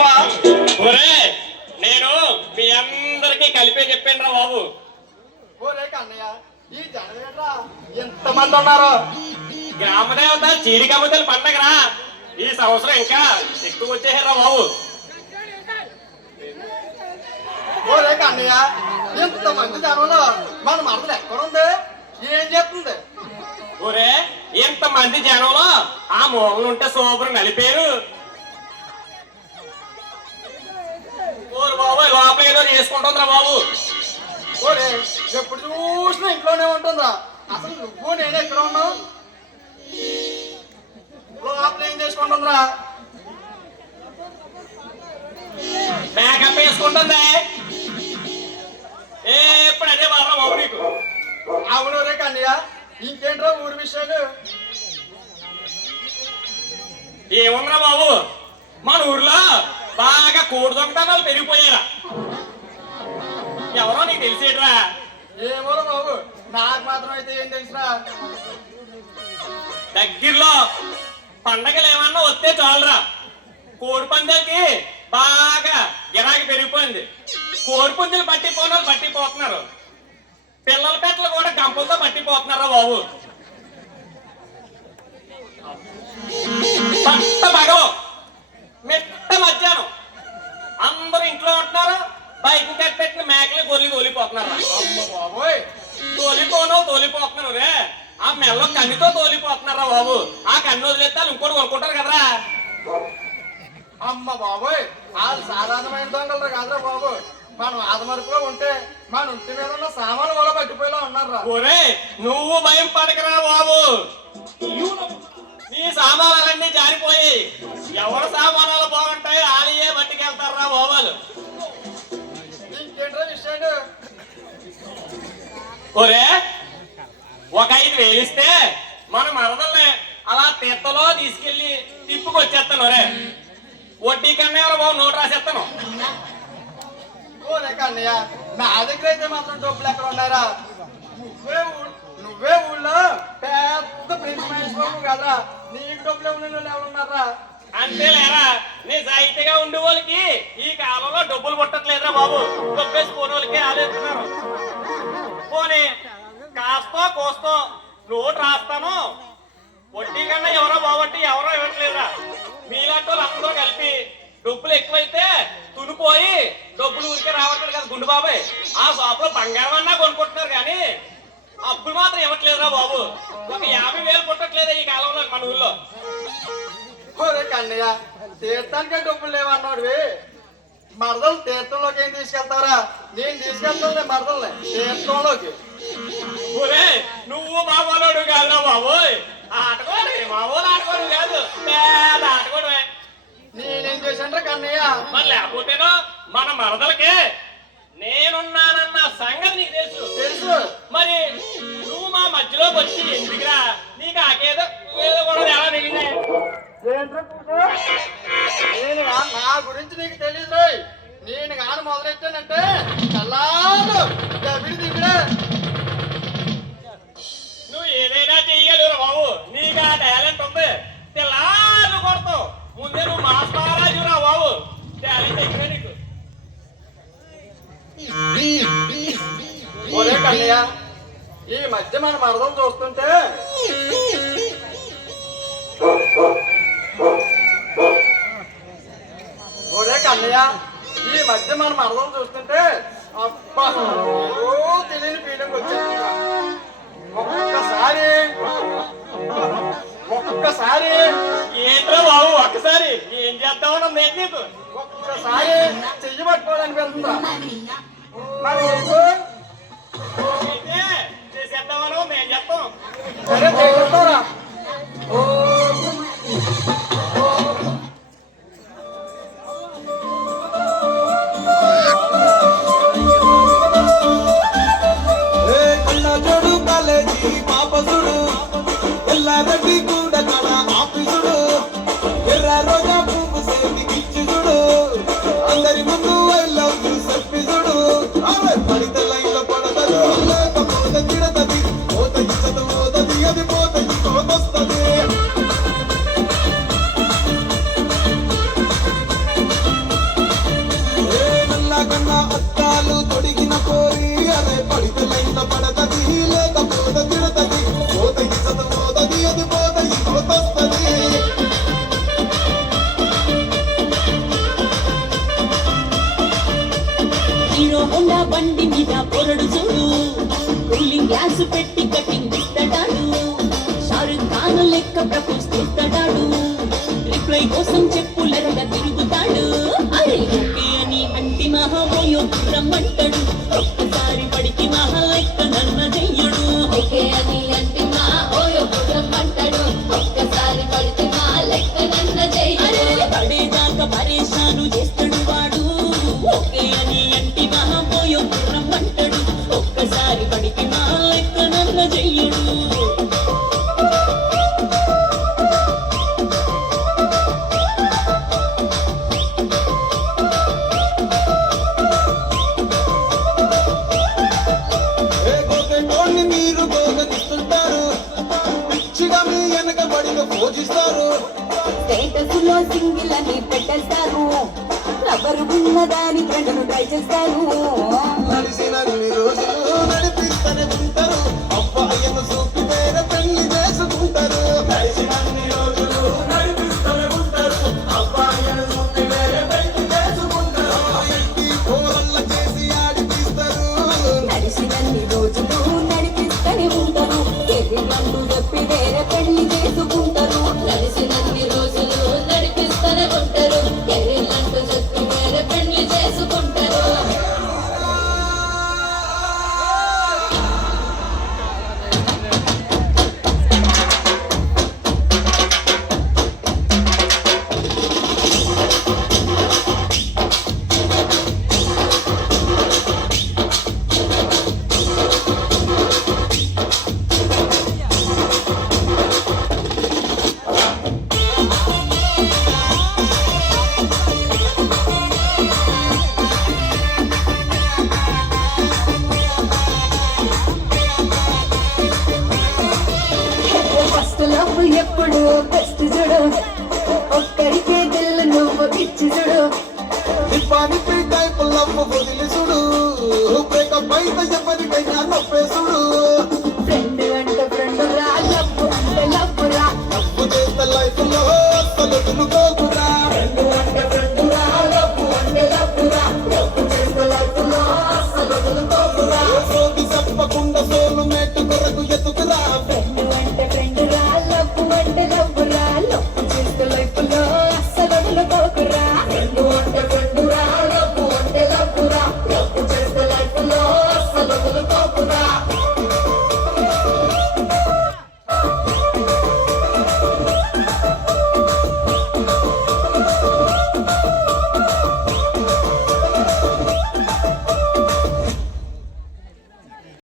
చెప్పవా ఒరే నేను మీ అందరికీ కలిపే చెప్పాను రా బాబు. ఓరే కన్నయ్య ఈ జనవేట్రా ఎంతమంది ఉన్నారు? గ్రామదేవత చీడికమ్మతల పండగరా. ఈ సంవత్సరం ఇంకా ఎక్కువ వచ్చేసారా బాబు. ఓరే కన్నయ్య ఎంతమంది జనంలో? మన మరదలు ఎక్కడుంది ఏం చెప్తుంది ఒరే ఇంతమంది జనంలో? ఆ మూలన ఉంటే సూపర్ నలిపేరు. చేసుకుంటుందిరా బాబు. ఓరే ఎప్పుడు చూసినా ఇంట్లోనే ఉంటుందా అసలు నువ్వు నేను ఎక్కడ ఉన్నావు. ఏం చేసుకుంటుందిరా? మేకప్ వేసుకుంటుంది? ఎప్పుడు అదే బాబా బాబు నీకు. అవును రే కన్నయ్య ఇంకేంట్రా ఊరి విషయాలు? ఏముందిరా బాబు? మన ఊర్లో బాగా కోడి దొంగతనాలు పెరిగిపోయారా ఏమో బాబు? నాకు మాత్రం అయితే ఏం తెలుసురా? దగ్గరలో పండగలు ఏమన్నా వస్తే చాలరా. కోడి పందాలకి బాగా గిరాకీ పెరిగిపోయింది. కోడి పుంజులు పట్టిపోయిన వాళ్ళు పట్టిపోతున్నారు. పిల్లల పెట్టలు కూడా గంపలతో పట్టిపోతున్నారా బాబు? పట్ట పగలు మెట్ట మధ్యాహ్నం. అందరూ ఇంట్లో ఉంటున్నారు? బైక్ కట్టెట్టిన మేకలు గొర్రెలు తోలిపోతున్నారు. అమ్మ బాబోయ్. తోలిపోను తోలిపోతున్నారు రే. ఆ మెల్ల కన్నుతో తోలిపోతున్నారా బాబు. ఆ కన్ను వదిలేస్తే ఇంకోటి కొనుక్కుంటారు కదరా. అమ్మ బాబోయ్. వాళ్ళు సాధారణమైన దొంగలు కాదురా బాబు. మనం ఆదమరుపులో ఉంటే మన ఇంటి మీద ఉన్న సామాన్లు కూడా పట్టిపోయేలా ఉన్నారా ఒరే నువ్వు భయం పడకరా బాబు. నీ సామానాలన్నీ జారిపోయి ఎవరి సామానాలు బాగుంటాయి ఆలయే పట్టుకెళ్తారా బాబాలు. ఒరే ఒక ఐదు వేలిస్తే మన మరదల్ని అలా తీర్థలో తీసుకెళ్ళి తిప్పుకొచ్చేస్తాను ఒరే. వడ్డీ కన్నా బాబు నోటు రాసేస్తాను. ఓరే కన్నయ్య నా దగ్గర అయితే మాత్రం డబ్బులు ఎక్కడ ఉన్నారా నువ్వే నువ్వే ఊళ్ళో పెద్ద ప్రిన్సిపల్ కదా కదరా. నీకు డబ్బులు ఎవరు అంతేలేరా నిజాయితీగా ఉండే వాళ్ళకి ఈ కాలంలో డబ్బులు పుట్టట్లేదురా బాబు. డబ్బేసి పోని వాళ్ళకి ఆలోచిస్తున్నారు పోనీ కాస్తో కోస్తో నోటు రాస్తాను. వడ్డీ కన్నా ఎవరో బాబట్టి ఎవరో ఇవ్వట్లేదురా. మీలాంటి వాళ్ళు అందరూ కలిపి డబ్బులు ఎక్కువైతే తునిపోయి డబ్బులు ఊరికే రావట్లేదు కదా గుండు బాబాయ్. ఆ షాప్లో బంగారం అన్నా కొనుక్కుంటున్నారు కానీ అప్పులు మాత్రం ఇవ్వట్లేదురా బాబు. ఒక యాభై వేలు పుట్టట్లేదు ఈ కాలంలో మన ఊళ్ళో. ఓరే కన్నయ్య తీర్థానికే డబ్బులు లేవన్నాడు మరదలు తీర్థంలోకి ఏం తీసుకెళ్తారా? నేను తీసుకెళ్తాను మరదల్ని తీర్థంలోకి. ఒరే మొదలెట్టానంటే చల్లారు. దబిడి దిగిడే నువ్వు ఏదైనా చెయ్యగలరు బాబు. నీకు ఆ టాలెంట్ ఉంది. తెల్లారు కొడతావు. ముందే నువ్వు మాస్ మహారాజురా బాబు. టాలెంట్ ఎక్కువ నీకు. ఒరే కన్నయ్య ఈ మధ్య మన మరదలు చూస్తుంటే ఒరే కన్నయ్య ఈ మధ్య మన మరదలు చూస్తుంటే అబ్బా తెలియని ఫీలింగ్ వచ్చింది ఒక్కసారి ఒక్కసారి. ఏంట్రా బాబు ఒక్కసారి. ఏం చేద్దామని ఏంటి నీకు? ఒక్కసారి చెయ్యి పట్టుకోవాలనిపిస్తుందా మరి నీకు? అయితే చేసేద్దామని ఏం చేస్తాం. సరే చేస్తారా Guerra roja. హోండా బండి మీద పొరడు చూడు. కూలింగ్ గ్లాస్ పెట్టి కటింగ్ ఇస్తాడాడు షారుఖ్ ఖాన్ లెక్క ప్రపోజ్ చేస్తాడాడు రిప్లై కోసం చెప్పులరగా తిరుగుతాడు. అరే ఓకే అని అంటి మహాబోయో రమ్మంటాడు. ఒక్కసారి పడికి మహా లెక్క నన్న చెయ్యడు ఓకే అని అంటే మా ఓయో రమ్మంటాడు. ఒక్కసారి పడితే మా లెక్క నన్న చెయ్యడు పడేదాకా పరేషాను చేస్తాడు. స్టేటస్ సింగిల్ అని పెట్టేస్తారు. ఎవరు ఉన్నదాని ఫ్రెండ్ను ట్రై చేస్తారు. నడిచినన్ని రోజులు నడిపిస్తూనే ఉంటారు. అబ్బాయిను చూపి వేరే పెళ్ళి చేసుకుంటారు. ఎప్పుడు బెస్ట్ చూడు ఒక్కడికే దిల్లు నువ్వు ఇచ్చి చూడు నిప్పాని టైప్ లవ్ వదిలి చూడు బ్రేకప్ అయితే ఎవరికి